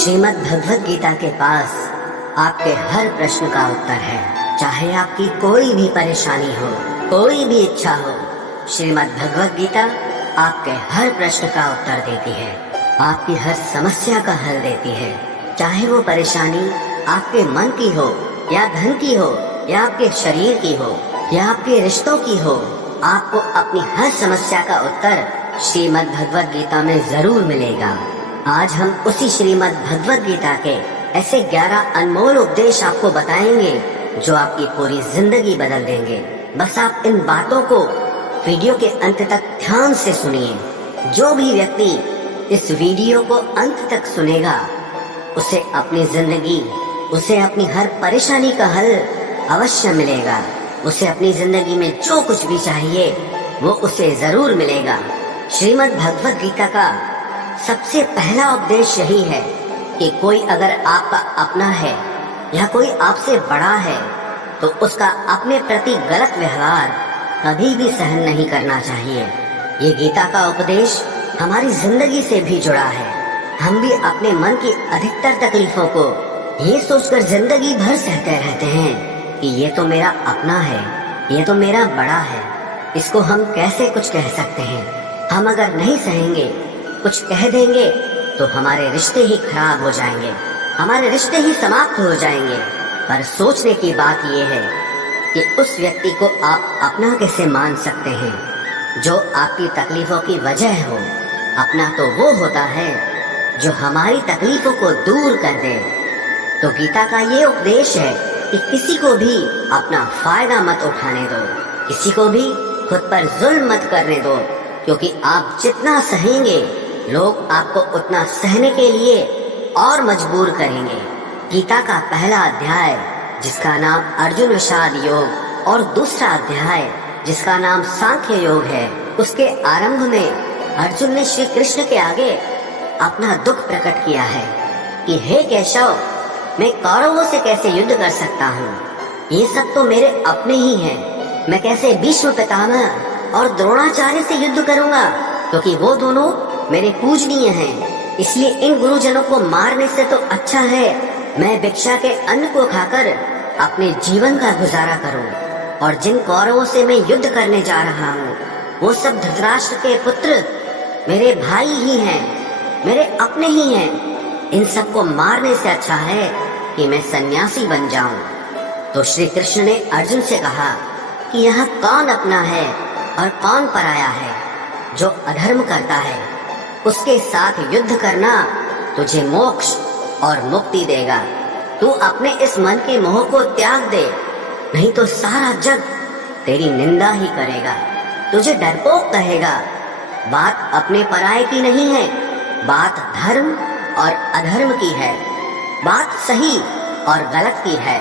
श्रीमद् भगवत गीता के पास आपके हर प्रश्न का उत्तर है। चाहे आपकी कोई भी परेशानी हो, कोई भी इच्छा हो, श्रीमद् भगवत गीता आपके हर प्रश्न का उत्तर देती है, आपकी हर समस्या का हल देती है। चाहे वो परेशानी आपके मन की हो या धन की हो या आपके शरीर की हो या आपके रिश्तों की हो, आपको अपनी हर समस्या का उत्तर श्रीमद् भगवत गीता में जरूर मिलेगा। आज हम उसी श्रीमद् भगवत गीता के ऐसे 11 अनमोल उपदेश आपको बताएंगे जो आपकी पूरी जिंदगी बदल देंगे। बस आप इन बातों को वीडियो के अंत तक ध्यान से सुनिए। जो भी व्यक्ति इस वीडियो को अंत तक सुनेगा, उसे अपनी जिंदगी, उसे अपनी हर परेशानी का हल अवश्य मिलेगा। उसे अपनी जिंदगी में जो कुछ भी चाहिए वो उसे जरूर मिलेगा। श्रीमद् भगवत गीता का सबसे पहला उपदेश यही है कि कोई अगर आपका अपना है या कोई आपसे बड़ा है तो उसका अपने प्रति गलत व्यवहार कभी भी सहन नहीं करना चाहिए। ये गीता का उपदेश हमारी जिंदगी से भी जुड़ा है। हम भी अपने मन की अधिकतर तकलीफों को ये सोचकर जिंदगी भर सहते रहते हैं कि ये तो मेरा अपना है, ये तो मेरा बड़ा है, इसको हम कैसे कुछ कह सकते हैं। हम अगर नहीं सहेंगे, कुछ कह देंगे तो हमारे रिश्ते ही खराब हो जाएंगे, हमारे रिश्ते ही समाप्त हो जाएंगे। पर सोचने की बात यह है कि उस व्यक्ति को आप अपना कैसे मान सकते हैं जो आपकी तकलीफों की वजह हो। अपना तो वो होता है जो हमारी तकलीफों को दूर कर दे। तो गीता का ये उपदेश है कि किसी को भी अपना फायदा मत उठाने दो, किसी को भी खुद पर जुल्म मत करने दो, क्योंकि आप जितना सहेंगे लोग आपको उतना सहने के लिए और मजबूर करेंगे। गीता का पहला अध्याय जिसका नाम अर्जुन विषाद योग और दूसरा अध्याय जिसका नाम सांख्य योग है, उसके आरंभ में अर्जुन ने श्री कृष्ण के आगे अपना दुख प्रकट किया है कि हे केशव, मैं कौरवों से कैसे युद्ध कर सकता हूँ। ये सब तो मेरे अपने ही हैं। मैं कैसे भीष्म पितामह और द्रोणाचार्य से युद्ध करूँगा, क्योंकि वो दोनों मेरे पूजनीय हैं। इसलिए इन गुरुजनों को मारने से तो अच्छा है मैं भिक्षा के अन्न को खाकर अपने जीवन का गुजारा करूं। और जिन कौरवों से मैं युद्ध करने जा रहा हूं, वो सब धृतराष्ट्र के पुत्र मेरे भाई ही हैं, मेरे अपने ही हैं। इन सबको मारने से अच्छा है कि मैं सन्यासी बन जाऊं। तो श्री कृष्ण ने अर्जुन से कहा कि यहाँ कौन अपना है और कौन पराया है। जो अधर्म करता है उसके साथ युद्ध करना तुझे मोक्ष और मुक्ति देगा। तू अपने इस मन के मोह को त्याग दे, नहीं तो सारा जग तेरी निंदा ही करेगा, तुझे डरपोक कहेगा। बात अपने पराये की नहीं है, बात धर्म और अधर्म की है, बात सही और गलत की है।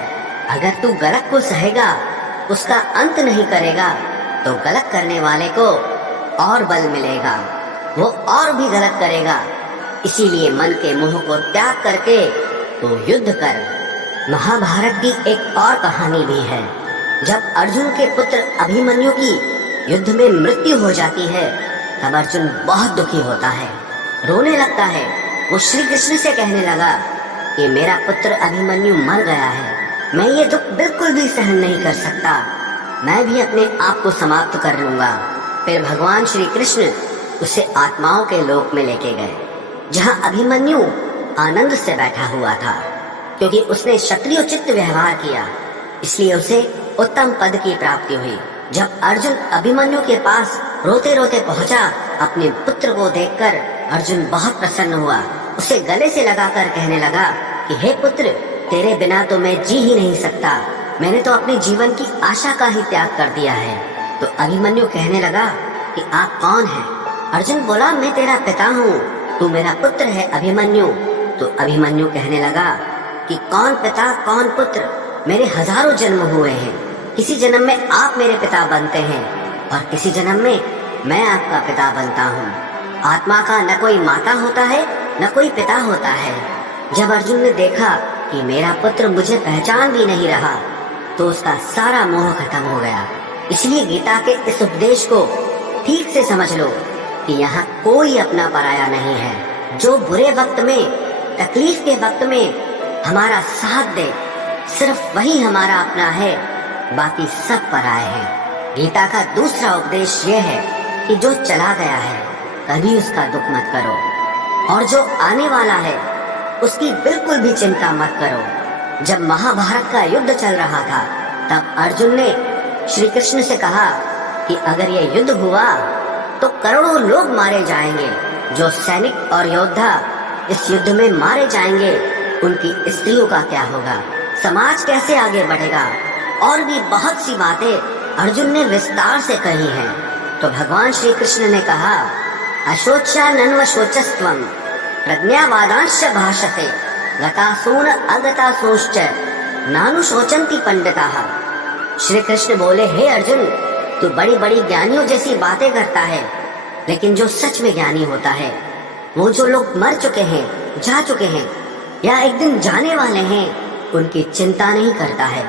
अगर तू गलत को सहेगा, उसका अंत नहीं करेगा, तो गलत करने वाले को और बल मिलेगा, वो और भी गलत करेगा। इसीलिए मन के मोह को त्याग करके तो युद्ध कर। महाभारत की एक और कहानी भी है। जब अर्जुन के पुत्र अभिमन्यु की युद्ध में मृत्यु हो जाती है, तब अर्जुन बहुत दुखी होता है, रोने लगता है। वो श्री कृष्ण से कहने लगा कि मेरा पुत्र अभिमन्यु मर गया है, मैं ये दुख बिल्कुल भी सहन नहीं कर सकता, मैं भी अपने आप को समाप्त कर लूंगा। फिर भगवान श्री कृष्ण उसे आत्माओं के लोक में लेके गए, जहां अभिमन्यु आनंद से बैठा हुआ था, क्योंकि उसने क्षत्रियोचित व्यवहार किया, इसलिए उसे उत्तम पद की प्राप्ति हुई। जब अर्जुन अभिमन्यु के पास रोते रोते पहुंचा, अपने पुत्र को देखकर अर्जुन बहुत प्रसन्न हुआ। उसे गले से लगाकर कहने लगा कि हे पुत्र, तेरे बिना तो मैं जी ही नहीं सकता, मैंने तो अपने जीवन की आशा का ही त्याग कर दिया है। तो अभिमन्यु कहने लगा कि आप कौन हैं? अर्जुन बोला, मैं तेरा पिता हूँ, तू मेरा पुत्र है अभिमन्यु। तो अभिमन्यु कहने लगा कि कौन पिता कौन पुत्र, मेरे हजारों जन्म हुए हैं, किसी जन्म में आप मेरे पिता बनते हैं और किसी जन्म में मैं आपका पिता बनता हूँ। आत्मा का न कोई माता होता है न कोई पिता होता है। जब अर्जुन ने देखा कि मेरा पुत्र मुझे पहचान भी नहीं रहा, तो उसका सारा मोह खत्म हो गया। इसलिए गीता के इस उपदेश को ठीक से समझ लो कि यहाँ कोई अपना पराया नहीं है। जो बुरे वक्त में तकलीफ के वक्त में हमारा साथ दे, सिर्फ वही हमारा अपना है, बाकी सब पराए हैं। गीता का दूसरा उपदेश यह है कि जो चला गया है कभी उसका दुख मत करो, और जो आने वाला है उसकी बिल्कुल भी चिंता मत करो। जब महाभारत का युद्ध चल रहा था तब अर्जुन ने श्री कृष्ण से कहा कि अगर ये युद्ध हुआ तो करोड़ों लोग मारे जाएंगे। जो सैनिक और योद्धा इस युद्ध में मारे जाएंगे उनकी स्त्रियों का क्या होगा, समाज कैसे आगे बढ़ेगा। और भी बहुत सी बातें अर्जुन ने विस्तार से कही हैं। तो भगवान श्री कृष्ण ने कहा, अशोचा नन्व शोचस्त्वम प्रज्ञावादांश भाषते गतासून अगतासूश्च नानु शोचंती पंडिताः। श्री कृष्ण बोले, हे अर्जुन, तू बड़ी बड़ी ज्ञानियों जैसी बातें करता है, लेकिन जो सच में ज्ञानी होता है, वो जो लोग मर चुके हैं, जा चुके हैं या एक दिन जाने वाले हैं, उनकी चिंता नहीं करता है,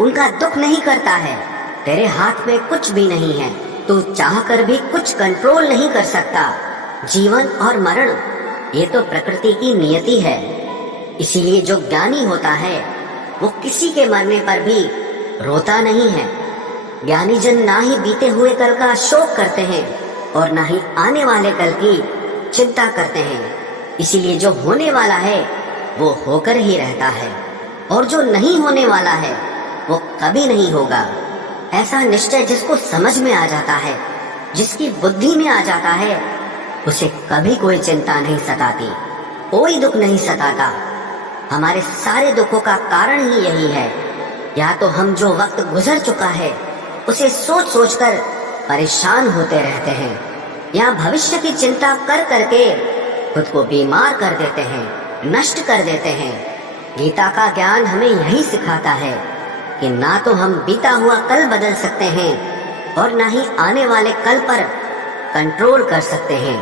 उनका दुख नहीं करता है। तेरे हाथ में कुछ भी नहीं है, तू चाह कर भी कुछ कंट्रोल नहीं कर सकता। जीवन और मरण ये तो प्रकृति की नियति है। इसीलिए जो ज्ञानी होता है वो किसी के मरने पर भी रोता नहीं है। ज्ञानी जन ना ही बीते हुए कल का शोक करते हैं और ना ही आने वाले कल की चिंता करते हैं। इसीलिए जो होने वाला है वो होकर ही रहता है, और जो नहीं होने वाला है वो कभी नहीं होगा। ऐसा निश्चय जिसको समझ में आ जाता है, जिसकी बुद्धि में आ जाता है, उसे कभी कोई चिंता नहीं सताती, कोई दुख नहीं सताता। हमारे सारे दुखों का कारण ही यही है। या तो हम जो वक्त गुजर चुका है उसे सोच सोच कर परेशान होते रहते हैं, या भविष्य की चिंता कर करके खुद को बीमार कर देते हैं, नष्ट कर देते हैं। गीता का ज्ञान हमें यही सिखाता है कि ना तो हम बीता हुआ कल बदल सकते हैं और ना ही आने वाले कल पर कंट्रोल कर सकते हैं।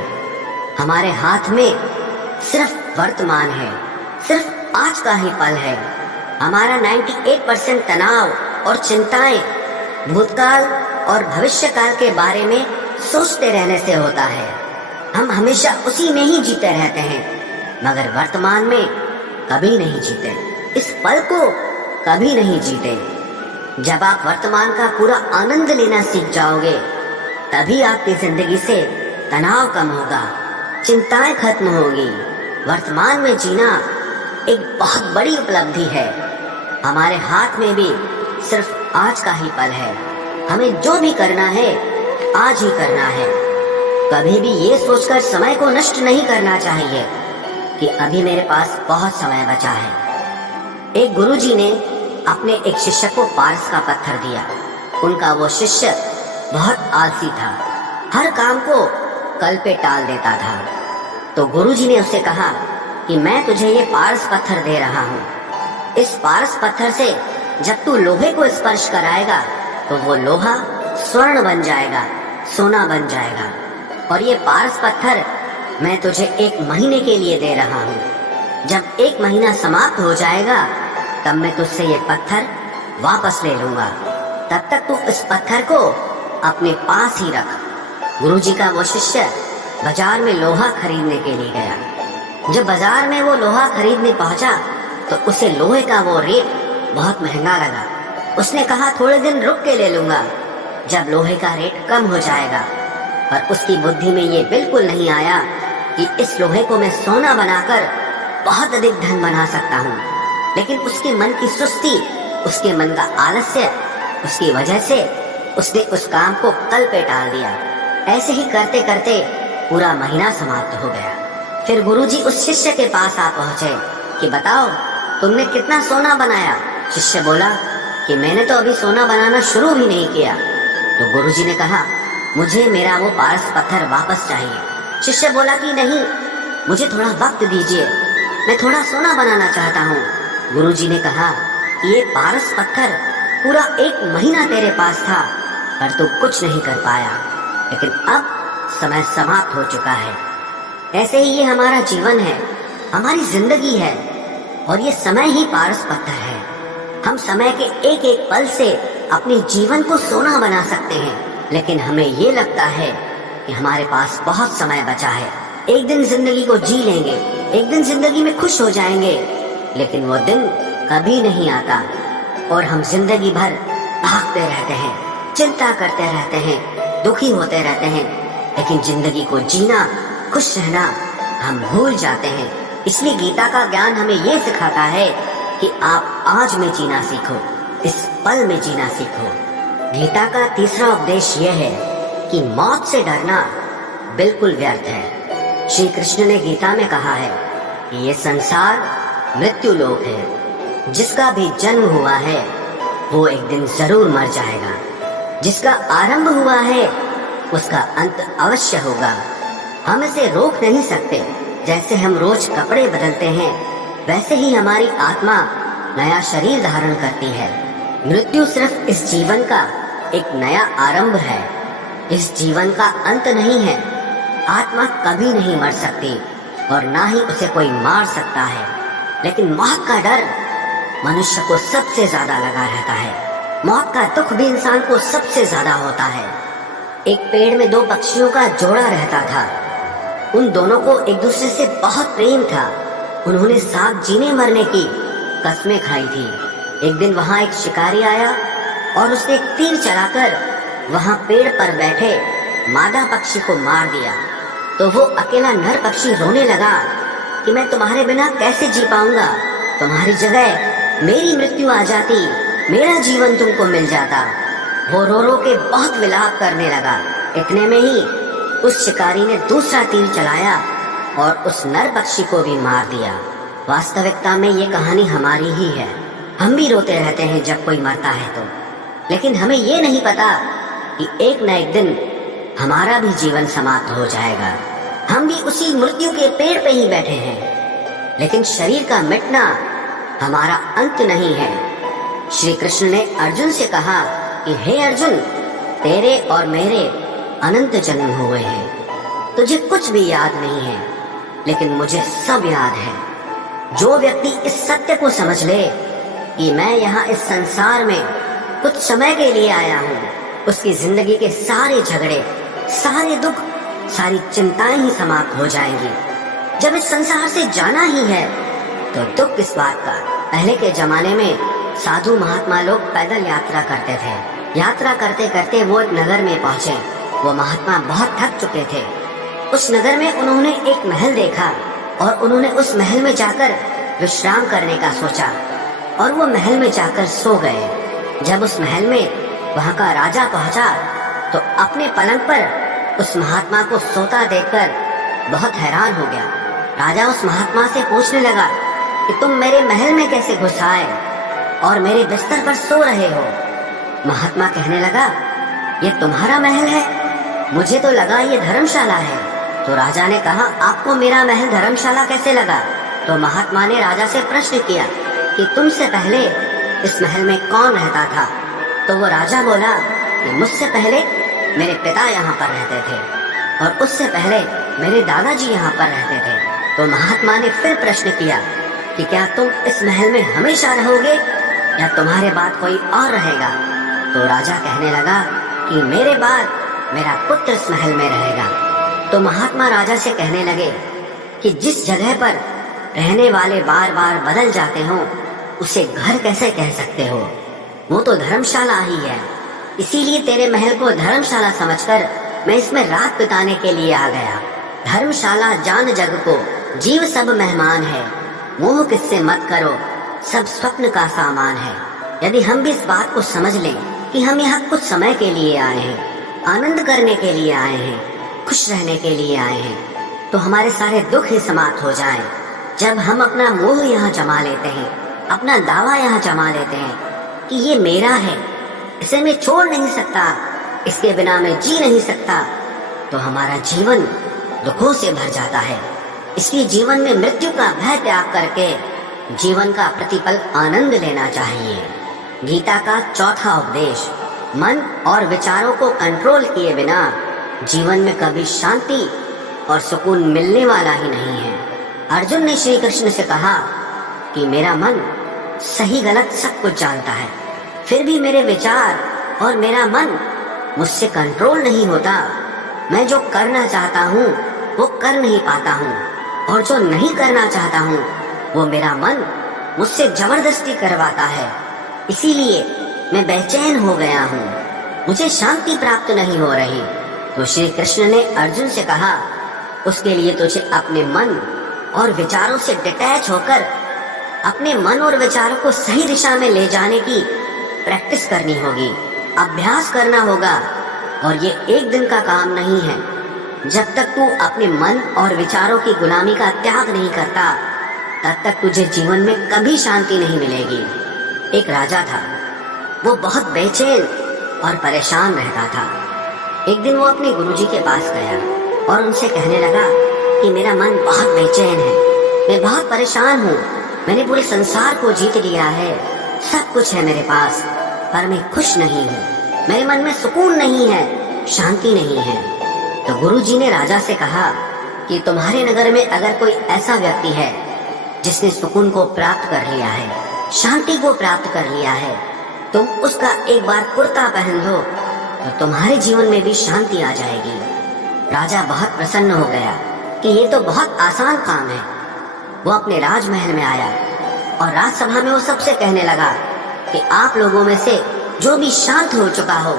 हमारे हाथ में सिर्फ वर्तमान है, सिर्फ आज का ही पल है। हमारा 98% तनाव और चिंताएं भूतकाल और भविष्य काल के बारे में सोचते रहने से होता है। हम हमेशा उसी में ही जीते रहते हैं, मगर वर्तमान में कभी नहीं जीते, इस पल को कभी नहीं जीते। जब आप वर्तमान का पूरा आनंद लेना सीख जाओगे तभी आपकी जिंदगी से तनाव कम होगा, चिंताएं खत्म होगी। वर्तमान में जीना एक बहुत बड़ी उपलब्धि है। हमारे हाथ में भी सिर्फ आज का ही पल है। हमें जो भी करना है आज ही करना है। कभी भी ये सोचकर समय को नष्ट नहीं करना चाहिए कि अभी मेरे पास बहुत समय बचा है। एक गुरुजी ने अपने एक शिष्य को पारस का पत्थर दिया। उनका वो शिष्य बहुत आलसी था, हर काम को कल पे टाल देता था। तो गुरुजी ने उससे कहा कि मैं तुझे ये पारस पत्थर दे रहा हूँ। इस पारस पत्थर से जब तू लोहे को स्पर्श कराएगा तो वो लोहा स्वर्ण बन जाएगा, सोना बन जाएगा। और ये पारस पत्थर मैं तुझे 1 महीने के लिए दे रहा हूँ। जब 1 महीना समाप्त हो जाएगा तब मैं तुझसे ये पत्थर वापस ले लूंगा। तब तक तू इस पत्थर को अपने पास ही रख। गुरुजी का वो शिष्य बाजार में लोहा खरीदने के लिए गया। जब बाजार में वो लोहा खरीदने पहुंचा तो उसे लोहे का वो रेट बहुत महंगा लगा। उसने कहा थोड़े दिन रुक के ले लूंगा, जब लोहे का रेट कम हो जाएगा। पर उसकी बुद्धि में ये बिल्कुल नहीं आया कि इस लोहे को मैं सोना बनाकर बहुत अधिक धन बना सकता हूँ। लेकिन उसके मन की सुस्ती, उसके मन का आलस्य, उसकी वजह से उसने उस काम को कल पे टाल दिया। ऐसे ही करते करते पूरा महीना समाप्त हो गया। फिर गुरुजी उस शिष्य के पास आ पहुंचे कि बताओ तुमने कितना सोना बनाया। शिष्य बोला कि मैंने तो अभी सोना बनाना शुरू भी नहीं किया। तो गुरुजी ने कहा मुझे मेरा वो पारस पत्थर वापस चाहिए। शिष्य बोला कि नहीं, मुझे थोड़ा वक्त दीजिए, मैं थोड़ा सोना बनाना चाहता हूँ। गुरुजी ने कहा ये पारस पत्थर पूरा 1 महीना तेरे पास था पर तू कुछ नहीं कर पाया, लेकिन अब समय समाप्त हो चुका है। ऐसे ही ये हमारा जीवन है, हमारी जिंदगी है, और ये समय ही पारस पत्थर है। हम समय के एक एक पल से अपने जीवन को सोना बना सकते हैं, लेकिन हमें ये लगता है कि हमारे पास बहुत समय बचा है, एक दिन जिंदगी को जी लेंगे, एक दिन जिंदगी में खुश हो जाएंगे, लेकिन वो दिन कभी नहीं आता और हम जिंदगी भर भागते रहते हैं, चिंता करते रहते हैं, दुखी होते रहते हैं, लेकिन जिंदगी को जीना, खुश रहना हम भूल जाते हैं। इसलिए गीता का ज्ञान हमें ये सिखाता है कि आप आज में जीना सीखो, इस पल में जीना सीखो। गीता का तीसरा उपदेश यह है कि मौत से डरना बिल्कुल व्यर्थ है। श्री कृष्ण ने गीता में कहा है कि ये संसार मृत्यु लोक है, जिसका भी जन्म हुआ है वो एक दिन जरूर मर जाएगा, जिसका आरंभ हुआ है उसका अंत अवश्य होगा। हम इसे रोक नहीं सकते। जैसे हम रोज कपड़े बदलते हैं, वैसे ही हमारी आत्मा नया शरीर धारण करती है। मृत्यु सिर्फ इस जीवन का एक नया आरंभ है, इस जीवन का अंत नहीं है। आत्मा कभी नहीं मर सकती और ना ही उसे कोई मार सकता है, लेकिन मौत का डर मनुष्य को सबसे ज्यादा लगा रहता है। मौत का दुख भी इंसान को सबसे ज्यादा होता है। एक पेड़ में दो पक्षियों का जोड़ा रहता था। उन दोनों को एक दूसरे से बहुत प्रेम था। उन्होंने साथ जीने मरने की कस्में खाई थी। एक दिन वहां एक शिकारी आया और उसने एक तीर चलाकर वहां पेड़ पर बैठे मादा पक्षी को मार दिया। तो वो अकेला नर पक्षी रोने लगा कि मैं तुम्हारे बिना कैसे जी पाऊंगा, तुम्हारी जगह मेरी मृत्यु आ जाती, मेरा जीवन तुमको मिल जाता। वो रो रो के बहुत विलाप करने लगा। इतने में ही उस शिकारी ने दूसरा तीर चलाया और उस नर पक्षी को भी मार दिया। वास्तविकता में ये कहानी हमारी ही है। हम भी रोते रहते हैं जब कोई मरता है तो, लेकिन हमें ये नहीं पता कि एक न एक दिन हमारा भी जीवन समाप्त हो जाएगा। हम भी उसी मृत्यु के पेड़ पे ही बैठे हैं, लेकिन शरीर का मिटना हमारा अंत नहीं है। श्री कृष्ण ने अर्जुन से कहा कि हे अर्जुन, तेरे और मेरे अनंत जन्म हुए हैं, तुझे कुछ भी याद नहीं है, लेकिन मुझे सब याद है। जो व्यक्ति इस सत्य को समझ ले कि मैं यहाँ इस संसार में कुछ समय के लिए आया हूँ, उसकी जिंदगी के सारे झगड़े, सारे दुख, सारी चिंताएं ही समाप्त हो जाएंगी। जब इस संसार से जाना ही है तो दुख किस बात का। पहले के जमाने में साधु महात्मा लोग पैदल यात्रा करते थे। यात्रा करते करते वो एक नगर में पहुँचे। वो महात्मा बहुत थक चुके थे। उस नगर में उन्होंने एक महल देखा और उन्होंने उस महल में जाकर विश्राम करने का सोचा और वो महल में जाकर सो गए। जब उस महल में वहाँ का राजा पहुँचा तो अपने पलंग पर उस महात्मा को सोता देखकर बहुत हैरान हो गया। राजा उस महात्मा से पूछने लगा कि तुम मेरे महल में कैसे घुस आए और मेरे बिस्तर पर सो रहे हो। महात्मा कहने लगा, ये तुम्हारा महल है, मुझे तो लगा ये धर्मशाला है। तो राजा ने कहा, आपको मेरा महल धर्मशाला कैसे लगा? तो महात्मा ने राजा से प्रश्न किया कि तुमसे पहले इस महल में कौन रहता था? तो वो राजा बोला कि मुझसे पहले मेरे पिता यहाँ पर रहते थे और उससे पहले मेरे दादाजी यहाँ पर रहते थे। तो महात्मा ने फिर प्रश्न किया कि क्या तुम इस महल में हमेशा रहोगे या तुम्हारे बाद कोई और रहेगा? तो राजा कहने लगा कि मेरे बाद मेरा पुत्र इस महल में रहेगा। तो महात्मा राजा से कहने लगे कि जिस जगह पर रहने वाले बार बार बदल जाते हो उसे घर कैसे कह सकते हो? वो तो धर्मशाला ही है। इसीलिए तेरे महल को धर्मशाला समझकर मैं इसमें रात बिताने के लिए आ गया। धर्मशाला जान जग को, जीव सब मेहमान है, मोह किससे मत करो, सब स्वप्न का सामान है। यदि हम भी इस बात को समझ लें कि हम यहाँ कुछ समय के लिए आए हैं, आनंद करने के लिए आए हैं, खुश रहने के लिए आए हैं, तो हमारे सारे दुख ही समाप्त हो जाएं। जब हम अपना मोह यहाँ जमा लेते हैं, अपना दावा यहाँ जमा लेते हैं कि ये मेरा है, इसे मैं छोड़ नहीं सकता, इसके बिना मैं जी नहीं सकता, तो हमारा जीवन दुखों से भर जाता है। इसलिए जीवन में मृत्यु का भय त्याग करके जीवन का प्रतिपल आनंद लेना चाहिए। गीता का चौथा उपदेश, मन और विचारों को कंट्रोल किए बिना जीवन में कभी शांति और सुकून मिलने वाला ही नहीं है। अर्जुन ने श्री कृष्ण से कहा कि मेरा मन सही गलत सब कुछ जानता है, फिर भी मेरे विचार और मेरा मन मुझसे कंट्रोल नहीं होता। मैं जो करना चाहता हूँ वो कर नहीं पाता हूँ, और जो नहीं करना चाहता हूँ वो मेरा मन मुझसे जबरदस्ती करवाता है। इसीलिए मैं बेचैन हो गया हूँ, मुझे शांति प्राप्त नहीं हो रही। तो श्री कृष्ण ने अर्जुन से कहा, उसके लिए तुझे अपने मन और विचारों से डिटैच होकर अपने मन और विचारों को सही दिशा में ले जाने की प्रैक्टिस करनी होगी, अभ्यास करना होगा। और ये एक दिन का काम नहीं है। जब तक तू अपने मन और विचारों की गुलामी का त्याग नहीं करता, तब तक तुझे जीवन में कभी शांति नहीं मिलेगी। एक राजा था, वो बहुत बेचैन और परेशान रहता था। एक दिन वो अपने गुरुजी के पास गया और उनसे कहने लगा कि मेरा मन बहुत बेचैन है, मैं बहुत परेशान हूँ, मैंने पूरे संसार को जीत लिया है, सब कुछ है मेरे पास, पर मैं खुश नहीं हूँ, मेरे मन में सुकून नहीं है, शांति नहीं है। तो गुरुजी ने राजा से कहा कि तुम्हारे नगर में अगर कोई ऐसा व्यक्ति है जिसने सुकून को प्राप्त कर लिया है, शांति को प्राप्त कर लिया है, तुम उसका एक बार कुर्ता पहन लो तो तुम्हारे जीवन में भी शांति आ जाएगी। राजा बहुत प्रसन्न हो गया कि ये तो बहुत आसान काम है। वो अपने राजमहल में आया और राजसभा में वो सबसे कहने लगा कि आप लोगों में से जो भी शांत हो चुका हो,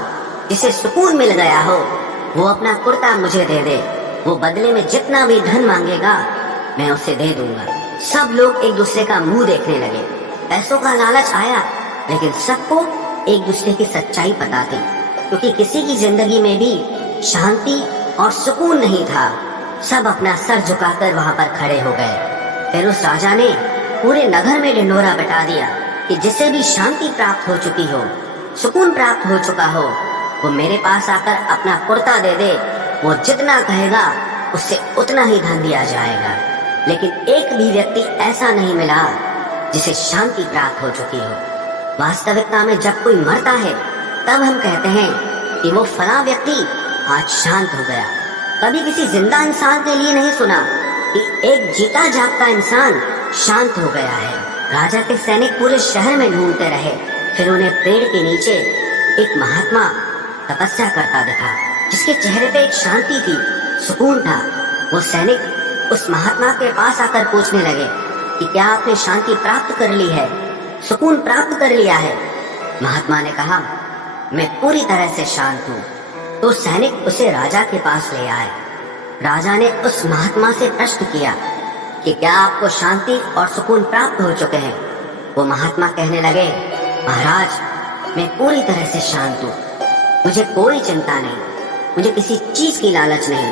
जिसे सुकून मिल गया हो, वो अपना कुर्ता मुझे दे दे। वो बदले में जितना भी धन मांगेगा मैं उसे दे दूंगा। सब लोग एक दूसरे का मुंह देखने लगे। पैसों का लालच आया, लेकिन सबको एक दूसरे की सच्चाई पता थी, क्योंकि किसी की जिंदगी में भी शांति और सुकून नहीं था। सब अपना सर झुकाकर वहां पर खड़े हो गए। फिर उस राजा ने पूरे नगर में ढिंढोरा पिटा दिया कि जिसे भी शांति प्राप्त हो चुकी हो, सुकून प्राप्त हो चुका हो, वो मेरे पास आकर अपना कुर्ता दे दे। वो जितना कहेगा उससे उतना ही धन दिया जाएगा। लेकिन एक भी व्यक्ति ऐसा नहीं मिला जिसे शांति प्राप्त हो चुकी हो। वास्तविकता में जब कोई मरता है तब हम कहते हैं कि वो फला व्यक्ति आज शांत हो गया। कभी किसी जिंदा इंसान के लिए नहीं सुना कि एक जीता जागता इंसान शांत हो गया है। राजा के सैनिक पूरे शहर में ढूंढते रहे, फिर उन्हें पेड़ के नीचे एक महात्मा तपस्या करता दिखा, जिसके चेहरे पे एक शांति थी, सुकून था। वो सैनिक उस महात्मा के पास आकर पूछने लगे कि क्या आपने शांति प्राप्त कर ली है, सुकून प्राप्त कर लिया है? महात्मा ने कहा, मैं पूरी तरह से शांत हूँ। तो सैनिक उसे राजा के पास ले आए। राजा ने उस महात्मा से प्रश्न किया कि क्या आपको शांति और सुकून प्राप्त हो चुके हैं? वो महात्मा कहने लगे, महाराज, मैं पूरी तरह से शांत हूँ, मुझे कोई चिंता नहीं, मुझे किसी चीज की लालच नहीं,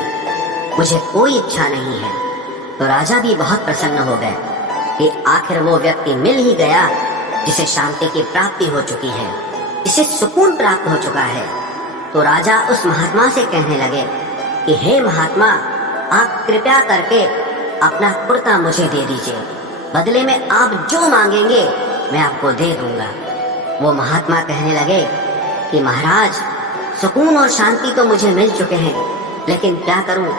मुझे कोई इच्छा नहीं है। तो राजा भी बहुत प्रसन्न हो गए कि आखिर वो व्यक्ति मिल ही गया जिसे शांति की प्राप्ति हो चुकी है, जिसे सुकून प्राप्त हो चुका है। तो राजा उस महात्मा से कहने लगे कि हे महात्मा, आप कृपया करके अपना कुर्ता मुझे दे दीजिए, बदले में आप जो मांगेंगे मैं आपको दे दूंगा। वो महात्मा कहने लगे कि महाराज, सुकून और शांति तो मुझे मिल चुके हैं, लेकिन क्या करूं,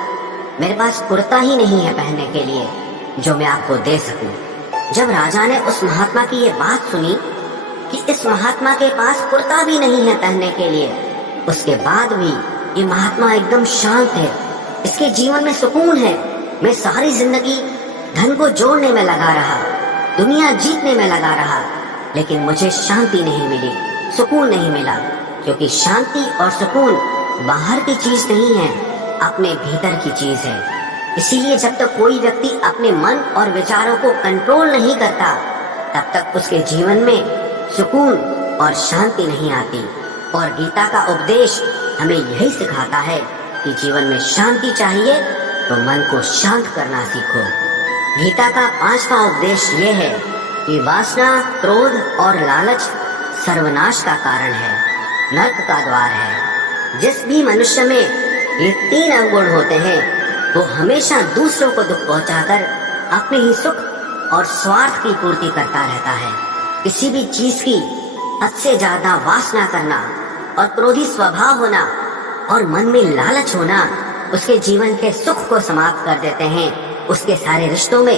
मेरे पास कुर्ता ही नहीं है पहनने के लिए जो मैं आपको दे सकूं। जब राजा ने उस महात्मा की ये बात सुनी कि इस महात्मा के पास कुर्ता भी नहीं है पहनने के लिए, उसके बाद भी ये महात्मा एकदम शांत है, इसके जीवन में सुकून है। मैं सारी जिंदगी धन को जोड़ने में लगा रहा, दुनिया जीतने में लगा रहा, लेकिन मुझे शांति नहीं मिली, सुकून नहीं मिला, क्योंकि शांति और सुकून बाहर की चीज नहीं है, अपने भीतर की चीज है। इसीलिए जब तक कोई व्यक्ति अपने मन और विचारों को कंट्रोल नहीं करता, तब तक उसके जीवन में सुकून और शांति नहीं आती। और गीता का उपदेश हमें यही सिखाता है कि जीवन में शांति चाहिए तो मन को शांत करना सीखो। गीता का 5वां उपदेश ये है कि वासना, क्रोध और लालच सर्वनाश का कारण है, नरक का द्वार है। जिस भी मनुष्य में ये 3 अवगुण होते हैं, वो हमेशा दूसरों को दुख पहुंचाकर अपने ही सुख और स्वार्थ की पूर्ति करता रहता है। किसी भी चीज की हद से ज्यादा वासना करना और क्रोधी स्वभाव होना और मन में लालच होना उसके जीवन के सुख को समाप्त कर देते हैं, उसके सारे रिश्तों में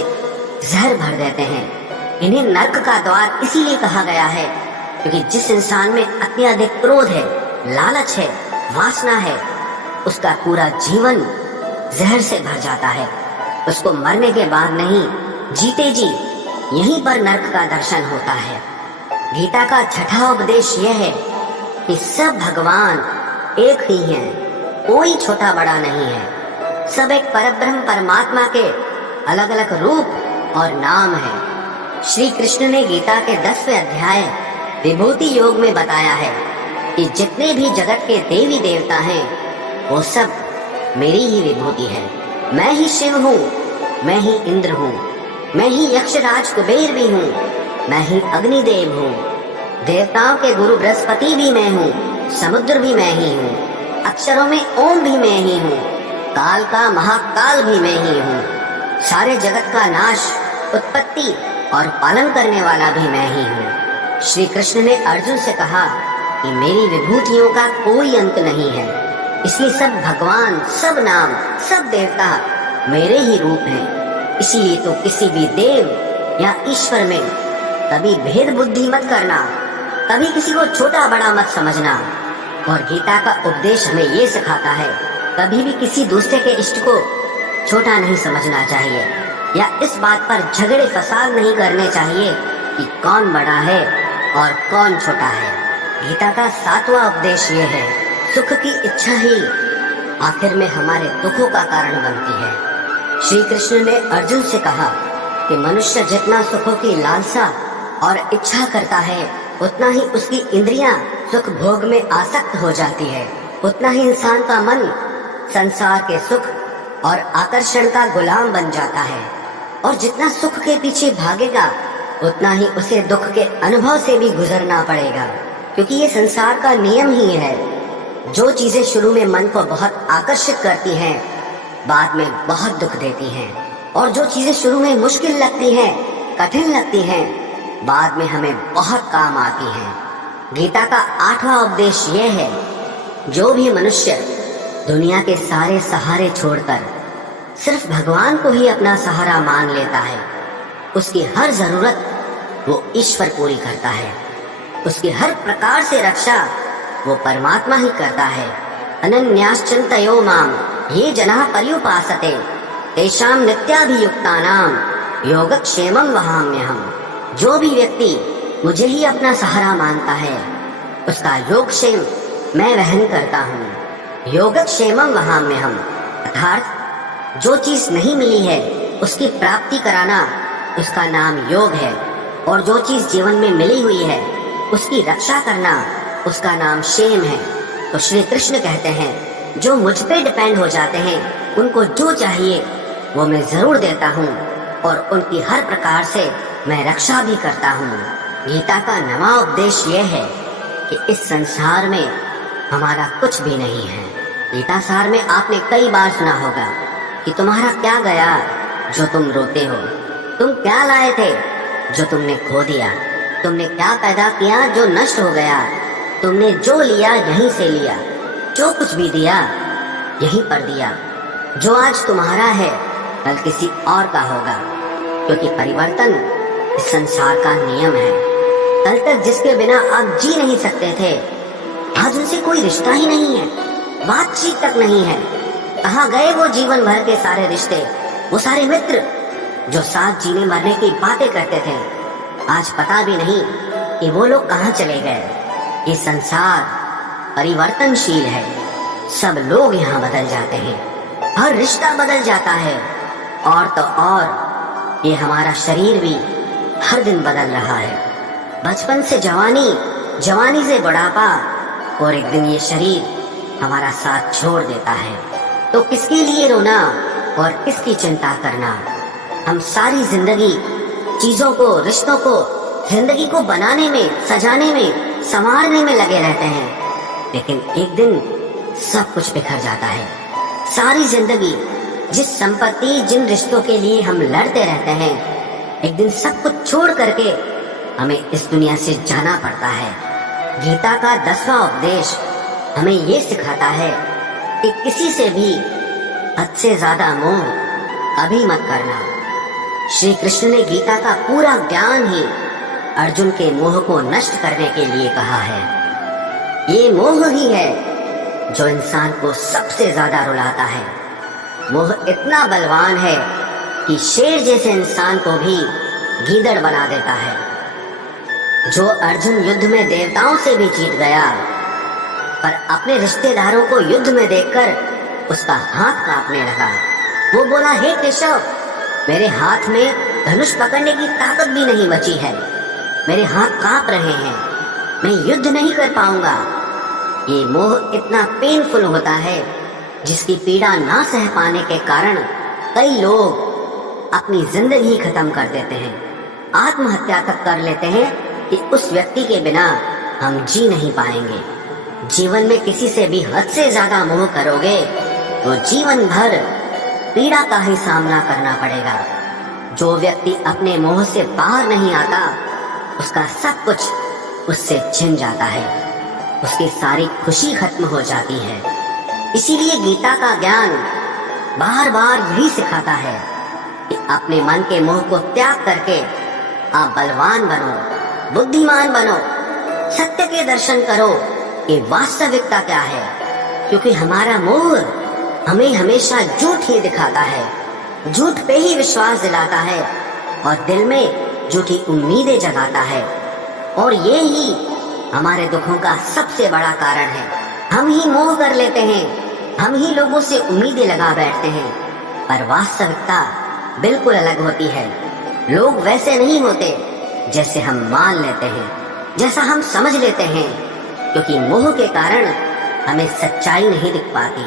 जहर भर देते हैं। इन्हें नरक का द्वार इसीलिए कहा गया है क्योंकि जिस इंसान में अत्यधिक क्रोध है, लालच है, वासना है, उसका पूरा जीवन जहर से भर जाता है। उसको मरने के बाद नहीं, जीते जी यहीं पर नर्क का दर्शन होता है। गीता का छठा उपदेश यह है कि सब भगवान एक ही हैं, कोई छोटा बड़ा नहीं है। सब एक परब्रह्म परमात्मा के अलग अलग रूप और नाम है। श्री कृष्ण ने गीता के 10वें अध्याय विभूति योग में बताया है कि जितने भी जगत के देवी देवता हैं वो सब मेरी ही विभूति है। मैं ही शिव हूँ, मैं ही इंद्र हूँ, मैं ही यक्षराज कुबेर भी हूँ, मैं ही अग्निदेव हूँ, देवताओं के गुरु बृहस्पति भी मैं हूँ, समुद्र भी मैं ही हूँ, अक्षरों में ओम भी मैं ही हूँ, काल का महाकाल भी मैं ही हूँ, सारे जगत का नाश, उत्पत्ति और पालन करने वाला भी मैं ही हूँ। श्री कृष्ण ने अर्जुन से कहा कि मेरी विभूतियों का कोई अंत नहीं है, इसलिए सब भगवान, सब नाम, सब देवता मेरे ही रूप हैं। इसीलिए तो किसी भी देव या ईश्वर में कभी भेद बुद्धि मत करना, कभी किसी को छोटा बड़ा मत समझना। और गीता का उपदेश हमें ये सिखाता है कभी भी किसी दूसरे के इष्ट को छोटा नहीं समझना चाहिए, या इस बात पर झगड़े फसाद नहीं करने चाहिए कि कौन बड़ा है और कौन छोटा है। गीता का 7वां उपदेश ये है, सुख की इच्छा ही आखिर में हमारे दुखों का कारण बनती है। श्री कृष्ण ने अर्जुन से कहा कि मनुष्य जितना सुखों की लालसा और इच्छा करता है उतना ही उसकी इंद्रियां सुख भोग में आसक्त हो जाती है, उतना ही इंसान का मन संसार के सुख और आकर्षण का गुलाम बन जाता है। और जितना सुख के पीछे भागेगा उतना ही उसे दुख के अनुभव से भी गुजरना पड़ेगा, क्योंकि ये संसार का नियम ही है। जो चीजें शुरू में मन को बहुत आकर्षित करती हैं बाद में बहुत दुख देती हैं, और जो चीजें शुरू में मुश्किल लगती हैं, कठिन लगती हैं, बाद में हमें बहुत काम आती हैं। गीता का 8वां उपदेश यह है, जो भी मनुष्य दुनिया के सारे सहारे छोड़कर सिर्फ भगवान को ही अपना सहारा मान लेता है, उसकी हर जरूरत वो ईश्वर पूरी करता है, उसकी हर प्रकार से रक्षा वो परमात्मा ही करता है। अनन्याश्चिन्तयो माम ये जनाः पर्युपासते तेषां नित्याभियुक्तानां योगक्षेमं वहाम्यहम्। जो भी व्यक्ति मुझे ही अपना सहारा मानता है उसका योगक्षेम मैं वहन करता हूँ। योगक्षेमं वहाम्यहम् अर्थात जो चीज नहीं मिली है उसकी प्राप्ति कराना उसका नाम योग है, और जो चीज जीवन में मिली हुई है उसकी रक्षा करना उसका नाम क्षेम है। तो श्री कृष्ण कहते हैं जो मुझ पे डिपेंड हो जाते हैं उनको जो चाहिए वो मैं जरूर देता हूँ, और उनकी हर प्रकार से मैं रक्षा भी करता हूँ। गीता का 9वां उपदेश यह है कि इस संसार में हमारा कुछ भी नहीं है। गीता सार में आपने कई बार सुना होगा कि तुम्हारा क्या गया जो तुम रोते हो, तुम क्या लाए थे जो तुमने खो दिया, तुमने क्या पैदा किया जो नष्ट हो गया, तुमने जो लिया यहीं से लिया, जो कुछ भी दिया यहीं पर दिया। जो आज तुम्हारा है कल किसी और का होगा, क्योंकि परिवर्तन इस संसार का नियम है। कल तक जिसके बिना आप जी नहीं सकते थे आज उनसे कोई रिश्ता ही नहीं है, बातचीत तक नहीं है। कहाँ गए वो जीवन भर के सारे रिश्ते, वो सारे मित्र जो साथ जीने मरने की बातें करते थे, आज पता भी नहीं कि वो लोग कहाँ चले गए। ये संसार परिवर्तनशील है, सब लोग यहाँ बदल जाते हैं, हर रिश्ता बदल जाता है, और तो और ये हमारा शरीर भी हर दिन बदल रहा है। बचपन से जवानी, जवानी से बुढ़ापा, और एक दिन ये शरीर हमारा साथ छोड़ देता है। तो किसके लिए रोना और किसकी चिंता करना। हम सारी जिंदगी चीजों को, रिश्तों को, जिंदगी को बनाने में, सजाने में, संवारने में लगे रहते हैं, लेकिन एक दिन सब कुछ बिखर जाता है। सारी जिंदगी जिस संपत्ति, जिन रिश्तों के लिए हम लड़ते रहते हैं, एक दिन सब कुछ छोड़ करके हमें इस दुनिया से जाना पड़ता है। गीता का 10वां उपदेश हमें ये सिखाता है कि किसी से भी हद से ज्यादा मोह कभी मत करना। श्री कृष्ण ने गीता का पूरा ज्ञान ही अर्जुन के मोह को नष्ट करने के लिए कहा है। ये मोह ही है जो इंसान को सबसे ज्यादा रुलाता है। मोह इतना बलवान है कि शेर जैसे इंसान को भी गीदड़ बना देता है। जो अर्जुन युद्ध में देवताओं से भी जीत गया, पर अपने रिश्तेदारों को युद्ध में देखकर उसका हाथ कांपने लगा। वो बोला, हे केशव, मेरे हाथ में धनुष पकड़ने की ताकत भी नहीं बची है, मेरे हाथ कांप रहे हैं, मैं युद्ध नहीं कर पाऊंगा। ये मोह इतना पेनफुल होता है जिसकी पीड़ा ना सह पाने के कारण कई लोग अपनी जिंदगी खत्म कर देते हैं, आत्महत्या तक कर लेते हैं कि उस व्यक्ति के बिना हम जी नहीं पाएंगे। जीवन में किसी से भी हद से ज्यादा मोह करोगे तो जीवन भर पीड़ा का ही सामना करना पड़ेगा। जो व्यक्ति अपने मोह से बाहर नहीं आता, उसका सब कुछ उससे छिन जाता है, उसकी सारी खुशी खत्म हो जाती है। इसीलिए गीता का ज्ञान बार बार यही सिखाता है कि अपने मन के मोह को त्याग करके आप बलवान बनो, बुद्धिमान बनो, सत्य के दर्शन करो कि वास्तविकता क्या है। क्योंकि हमारा मोह हमें हमेशा झूठ ही दिखाता है, झूठ पे ही विश्वास दिलाता है और दिल में झूठी उम्मीदें जगाता है। और ये ही हमारे दुखों का सबसे बड़ा कारण है। हम ही मोह कर लेते हैं, हम ही लोगों से उम्मीदें लगा बैठते हैं, पर वास्तविकता बिल्कुल अलग होती है। लोग वैसे नहीं होते जैसे हम मान लेते हैं, जैसा हम समझ लेते हैं, क्योंकि मोह के कारण हमें सच्चाई नहीं दिख पाती,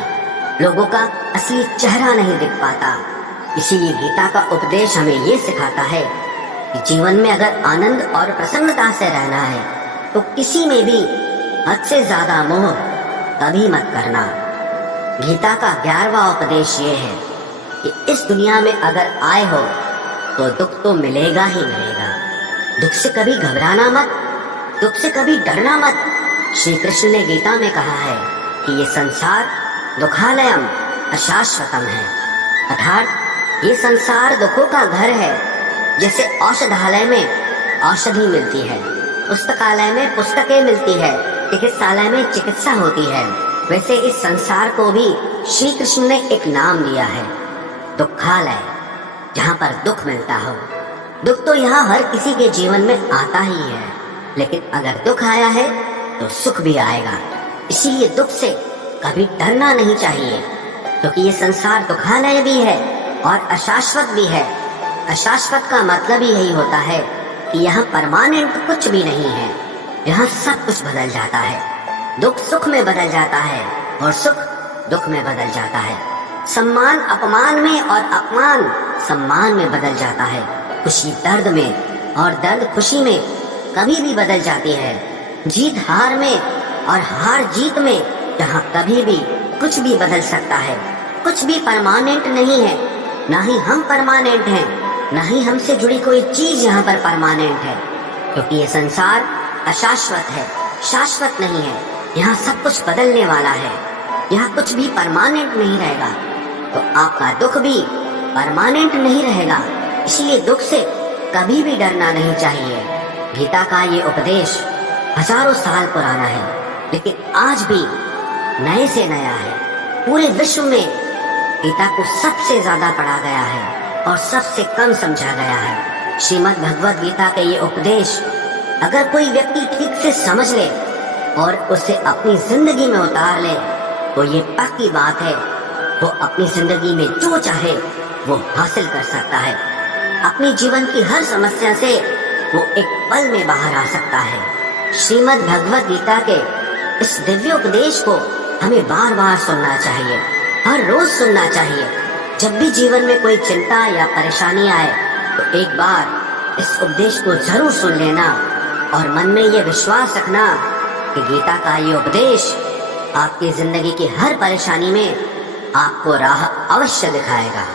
लोगों का असली चेहरा नहीं दिख पाता। इसीलिए गीता का उपदेश हमें ये सिखाता है कि जीवन में अगर आनंद और प्रसन्नता से रहना है तो किसी में भी हद से ज्यादा मोह कभी मत करना। गीता का 11वां उपदेश ये है कि इस दुनिया में अगर आए हो तो दुख तो मिलेगा ही मिलेगा। दुख से कभी घबराना मत, दुख से कभी डरना मत। श्री कृष्ण ने गीता में कहा है कि ये संसार दुखालयम अशाश्वतम है, अर्थात ये संसार दुखों का घर है। जैसे औषधालय में औषधि मिलती है, पुस्तकालय में पुस्तकें मिलती है, चिकित्सालय में चिकित्सा होती है, वैसे इस संसार को भी श्री कृष्ण ने एक नाम दिया है, दुखालय, जहाँ पर दुख मिलता हो। दुख तो यहाँ हर किसी के जीवन में आता ही है, लेकिन अगर दुख आया है तो सुख भी आएगा। इसीलिए दुख से कभी डरना नहीं चाहिए, क्योंकि ये संसार दुखालय भी है और अशाश्वत भी है। अशाश्वत का मतलब ही यही होता है कि यहाँ परमानेंट कुछ भी नहीं है, यहाँ सब कुछ बदल जाता है। दुख सुख में बदल जाता है और सुख दुख में बदल जाता है। सम्मान अपमान में और अपमान सम्मान में बदल जाता है। खुशी दर्द में और दर्द खुशी में कभी भी बदल जाती है। जीत हार में और हार जीत में, जहाँ कभी भी कुछ भी बदल सकता है। कुछ भी परमानेंट नहीं है, ना ही हम परमानेंट हैं, ना ही हमसे जुड़ी कोई चीज यहाँ पर परमानेंट है, क्योंकि ये संसार अशाश्वत है, शाश्वत नहीं है। यहाँ सब कुछ बदलने वाला है, यहाँ कुछ भी परमानेंट नहीं रहेगा। तो आपका दुख भी परमानेंट नहीं रहेगा, इसलिए दुख से कभी भी डरना नहीं चाहिए। गीता का ये उपदेश हजारों साल पुराना है, लेकिन आज भी नए से नया है। पूरे विश्व में गीता को सबसे ज्यादा पढ़ा गया है और सबसे कम समझा गया है। श्रीमद् भगवद गीता के ये उपदेश अगर कोई व्यक्ति ठीक से समझ ले और उसे अपनी जिंदगी में उतार ले तो ये पक्की बात है, वो अपनी जिंदगी में जो चाहे वो हासिल कर सकता है। अपने जीवन की हर समस्या से वो एक पल में बाहर आ सकता है। श्रीमद् भगवद गीता के इस दिव्य उपदेश को हमें बार बार सुनना चाहिए, हर रोज सुनना चाहिए। जब भी जीवन में कोई चिंता या परेशानी आए तो एक बार इस उपदेश को जरूर सुन लेना और मन में ये विश्वास रखना कि गीता का ये उपदेश आपकी जिंदगी की हर परेशानी में आपको राह अवश्य दिखाएगा।